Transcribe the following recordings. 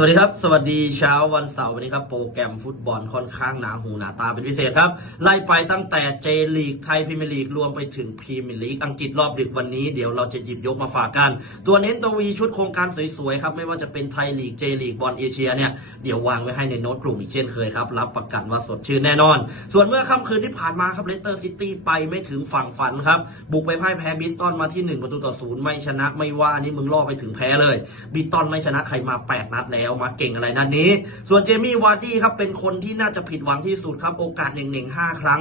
สวัสดีครับ สวัสดีเช้าวันเสาร์วันนี้ครับ โปรแกรมฟุตบอลค่อนข้างหนาหูหนาตาเป็นพิเศษครับ ไล่ไปตั้งแต่เจลีกไทยพรีเมียร์ลีกรวมไปถึงพรีเมียร์ลีกอังกฤษรอบดึกวันนี้เดี๋ยวเราจะหยิบยกมาฝากกัน ตัวเน้นตัววีชุดโครงการสวยๆครับ ไม่ว่าจะเป็นไทยลีกเจลีกบอลเอเชียเนี่ยเดี๋ยววางไว้ให้ในโน้ตกลุ่มอีกเช่นเคยครับรับประกันว่าสดชื่นแน่นอน ส่วนเมื่อค่ำคืนที่ผ่านมาครับเลสเตอร์ซิตี้ไปไม่ถึงฝั่งฝันครับบุกไปพ่ายแพ้บิสตันมาที่1ประตูต่อศูนย์ไม่ชนะไม่ว่านี่มึงล่อไปถึงแพ้เลยบิสตันไม่ชนะใครมา 8 นัดแล้วมาเก่งอะไรนัดนนี้ ส่วนเจมี่วาร์ดี้ครับเป็นคนที่น่าจะผิดหวังที่สุดครับ โอกาสหนึ่งหนึ่งห้าครั้ง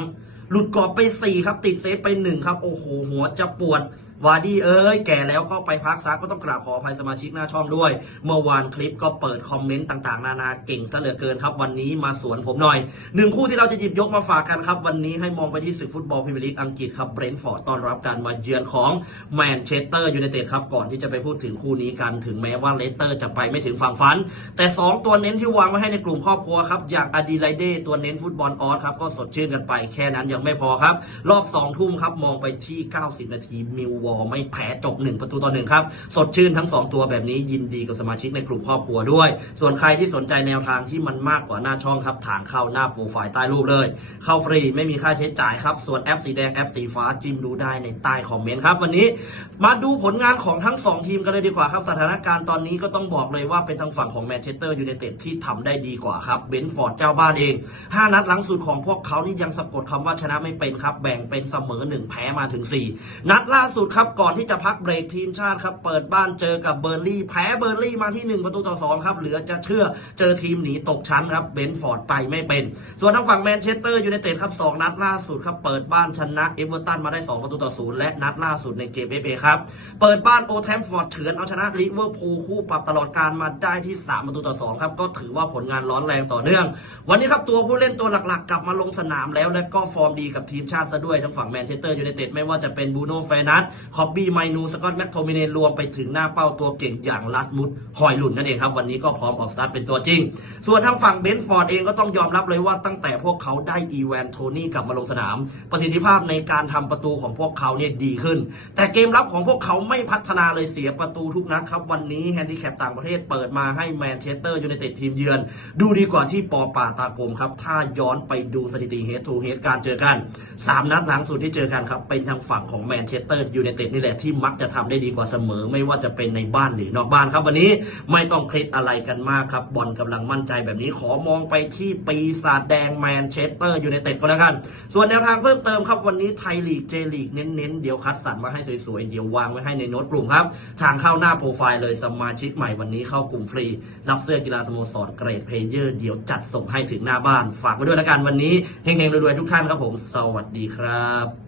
หลุดกรอบไปสี่ครับ ติดเซฟไปหนึ่งครับ โอ้โหหัวจะปวด วาร์ดี้เอ้ยแก่แล้วก็ไปพักซักก็ต้องกราบขออภัยสมาชิกหน้าช่องด้วย เมื่อวานคลิปก็เปิดคอมเมนต์ต่างๆ นานาเก่งซะเหลือเกินครับ วันนี้มาสวนผมหน่อยหนึ่งคู่ที่เราจะหยิบยกมาฝากกันครับ วันนี้ให้มองไปที่ศึกฟุตบอลพรีเมียร์ลีกอังกฤษครับเบรนท์ฟอร์ดต้อนรับการมาเยือนของแมนเชสเตอร์ยูไนเต็ดครับก่อนที่จะไปพูดถึงคู่นี้กันถึงแม้ว่าเลสเตอร์จะไปไม่ถึงฝั่งฝัน แต่ 2 ตัวเน้นที่วางไว้ให้ในกลุ่มครอบครัวครับอย่างอดีไลเดตัวเน้นฟุตบอลออสครับก็สดชื่นกันไปแค่นั้นยังไม่พอครับรอบ2ทุ่มครับมองไปที่ 90 นาทีมิววอไม่แพ้จบ 1 ประตูต่อหนึ่งครับ สดชื่นทั้ง 2 ตัวแบบนี้ยินดีกับสมาชิกในกลุ่มครอบครัวด้วย ส่วนใครที่สนใจแนวทางที่มันมากกว่าหน้าช่องครับทางเข้าหน้าโปรไฟล์ใต้รูปเลย เข้าฟรีไม่มีค่าใช้จ่ายครับ ส่วนแอปสีแดงแอปสีฟ้าจิ้มดูได้ในใต้คอมเมนต์ครับวันนี้ มาดูผลงานของทั้ง 2 ทีมกันเลยดีกว่าครับสถานการณ์ตอนนี้ก็ต้องบอกเลยว่าเป็นทางฝั่งของแมนเชสเตอร์ยูไนเต็ดที่ทำได้ดีกว่าครับเบนฟอร์ดเจ้าบ้านเอง 5 นัดหลังสุดของพวกเขานี่ยังสะกดคำว่าชนะไม่เป็นครับแบ่งเป็นเสมอ 1 แพ้มาถึง 4 นัดล่าสุดครับก่อนที่จะพักเบรกทีมชาติครับเปิดบ้านเจอกับเบอร์ลี่แพ้เบอร์ลี่มาที่ 1 ประตูต่อ2ครับเหลือจะเชื่อเจอทีมหนีตกชั้นครับเบนฟอร์ดไปไม่เป็น ส่วนทางฝั่งแมนเชสเตอร์ยูไนเต็ดครับ2นัดล่าสุดครับเปิดบ้านชนะเอเวอร์ตันมาได้ 2 ประตูต่อ0และนัดล่าสุดในเกมเอฟเอครับเปิดบ้านโอแทมฟอร์ดเฉือนเอาชนะลิเวอร์พูลคู่ปรับตลอดการมาได้ที่ 3 ประตูต่อ2ครับก็ถือว่าผลงานร้อนแรงต่อเนื่อง วันนี้ครับตัวผู้เล่นตัวหลักๆ กลับมาลงสนามแล้วและก็ฟอร์มดีกับทีมชาติซะด้วยทั้งฝั่งแมนเชสเตอร์ยูไนเต็ดไม่ว่าจะเป็นบูโน่เฟนัสคอบบี้ไมนูสกอตแมคโทมิเนรวมไปถึงหน้าเป้าตัวเก่งอย่างลัดมุดหอยหลุนนั่นเองครับ วันนี้ก็พร้อมออกสตาร์ทเป็นตัวจริง ส่วนทางฝั่งเบนฟอร์ดเองก็ต้องยอมรับเลยว่าตั้งแต่พวกเขาได้อีแวนโทนี่กลับมาลงสนาม ประสิทธิภาพในการทำประตูของพวกเขาเนี่ยดีขึ้น แต่เกมรับของพวกเขาไม่พัฒนาเลยเสียประตูทุกนัดครับ วันนี้แฮนดิแคปต่างประเทศเปิดมาให้แมนเชสเตอร์ยูไนเต็ดทีมเยือน ดูดีกว่าที่ปอป่าตากลมครับ ถ้าย้อนไปดูสถิติเฮดทูเฮดการเจอกัน 3 นัดหลังสุดที่เจอกันครับเป็นทางฝั่งของแมนเชสเตอร์ยูไนเต็ดนี่แหละที่มักจะทำได้ดีกว่าเสมอ ไม่ว่าจะเป็นในบ้านหรือนอกบ้านครับ วันนี้ไม่ต้องเคล็ดอะไรกันมากครับบอลกำลังมั่นใจแบบนี้ขอมองไปที่ปีศาจแดงแมนเชสเตอร์ยูไนเต็ดก็แล้วกัน ส่วนแนวทางเพิ่มเติมครับวันนี้ไทยลีกเจลีกเน้นๆเดี๋ยวคัดสรรมาให้สวยๆเดี๋ยววางไว้ให้ในโน้ตกลุ่มครับทางเข้าหน้าโปรไฟล์เลยสมาชิกใหม่วันนี้เข้ากลุ่มฟรี รับเสื้อกีฬาสโมสรเกรดเพลเยอร์เดี๋ยวจัดส่งให้ถึงหน้าบ้าน ฝากไว้ด้วยแล้วกันวันนี้เฮงๆรวยๆทุกท่านครับผม สวัสดีครับ